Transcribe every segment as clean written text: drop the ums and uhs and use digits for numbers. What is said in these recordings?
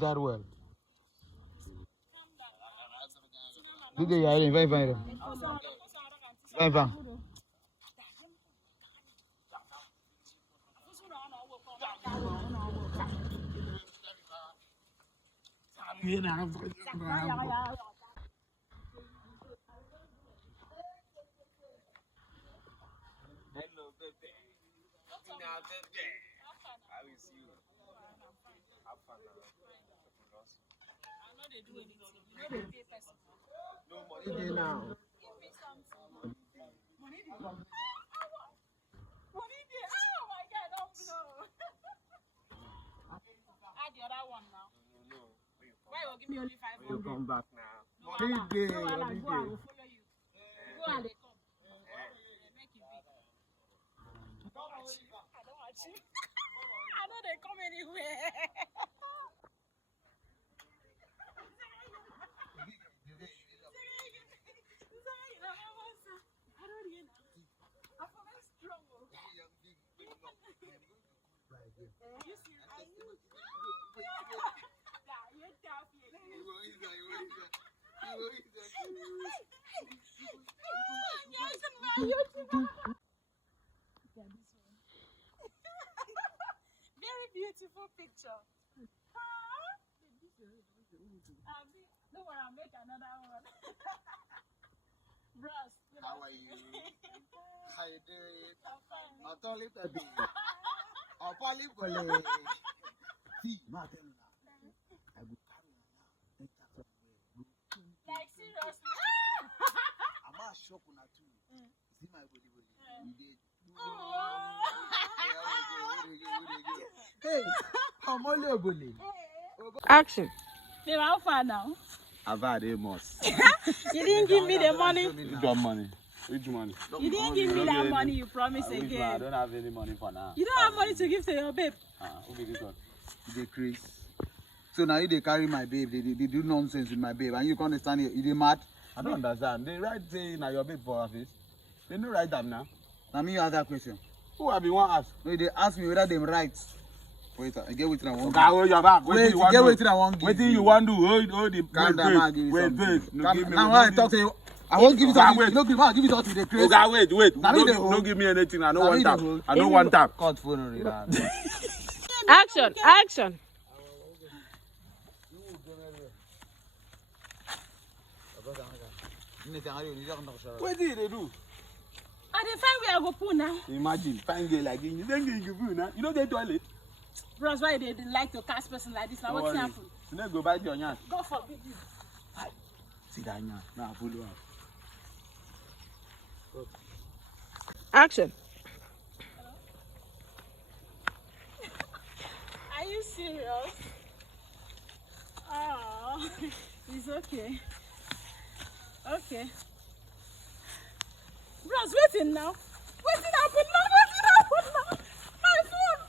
That well. Did they are in five? Hello, baby. Now, baby. I will see you. Have fun now. I know they do anything. You know they pay person. No money now. Give me something. Money there. Money there. Oh my God, don't blow. Add the other one now. No. Why you give me only 500? You come back now. Money there. No, I will follow you. Go and they come. Make it big. I don't watch you. I know they come anywhere. Very beautiful picture. Don't worry, I'll make another one. Bros, how are you? How you doing? I'm fine. I'll tell you that. I'll probably go. See, Martin. I will carry now. Like seriously? I'm not shocked on that too. See my body. You did. Hey, I'm only a bully. Action. Babe, how far now? I've had a most. You didn't give me the money. Which money? Which money? You didn't give me that money you promised again. I don't have any money for now. You don't have money to give to your babe. Okay, this one. They crazy. So now they carry my babe. They do nonsense with my babe, and you can't understand it. You mad? I don't understand. They write saying now your babe for office. They don't write them now. Now me ask that question. Who have been one ask? No, they ask me whether they write. Wait, I get what I want. Okay, hold your back. Wait, get what I want. What do you want to do? Hold the wait. Now when I talk to you, I won't give it all. You don't give it. Give it all to the crazy. Okay, wait. Don't give me anything. I don't want that. I don't want that. Cut phone. Action. What did they do? I didn't find where I go poo now. Imagine, find girl like you. Then you poo now. You know they toilet. Bros, why they like to cast person like this? Now what's happened? You know go back to your nyan. God forbid you. See that nyan. Now follow up. Action. Are you serious? Oh, it's okay. Okay. Bros, waiting now. Waiting happen now. My phone.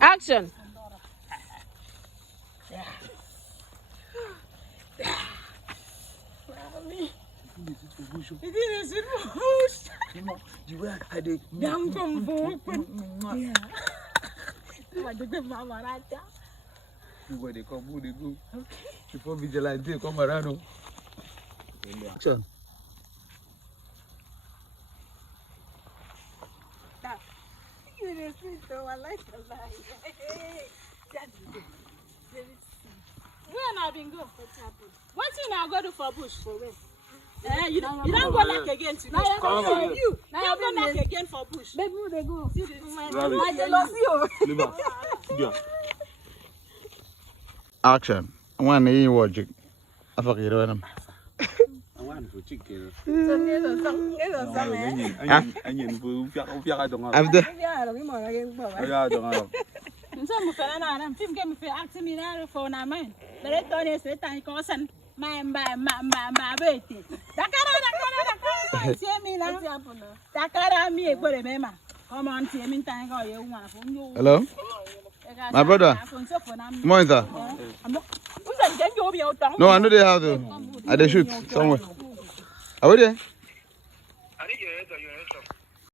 Action. It is in bush. You were at the Young come open. Yeah. What the good mama right there? where they come, who they go. Okay. Before vigilante come around. Action. You the sweet though, I like the light. Where have been go? What's happened? What's in I go to for bush for where? You don't go back again today. You don't go back again for bush. Baby, they go. See this? Action. I want to watch it. I forget them. I want for chicken. Some fella na am film game fe act me na for na man. Let Tony say tan ko san ma beti. Dakara. See me na. Dakara mi e gbore me ma. Come on, see me tan ko ye uma for you. Hello? My brother. Morning, sir. No, I know they have to. I they shoot somewhere. Are we there?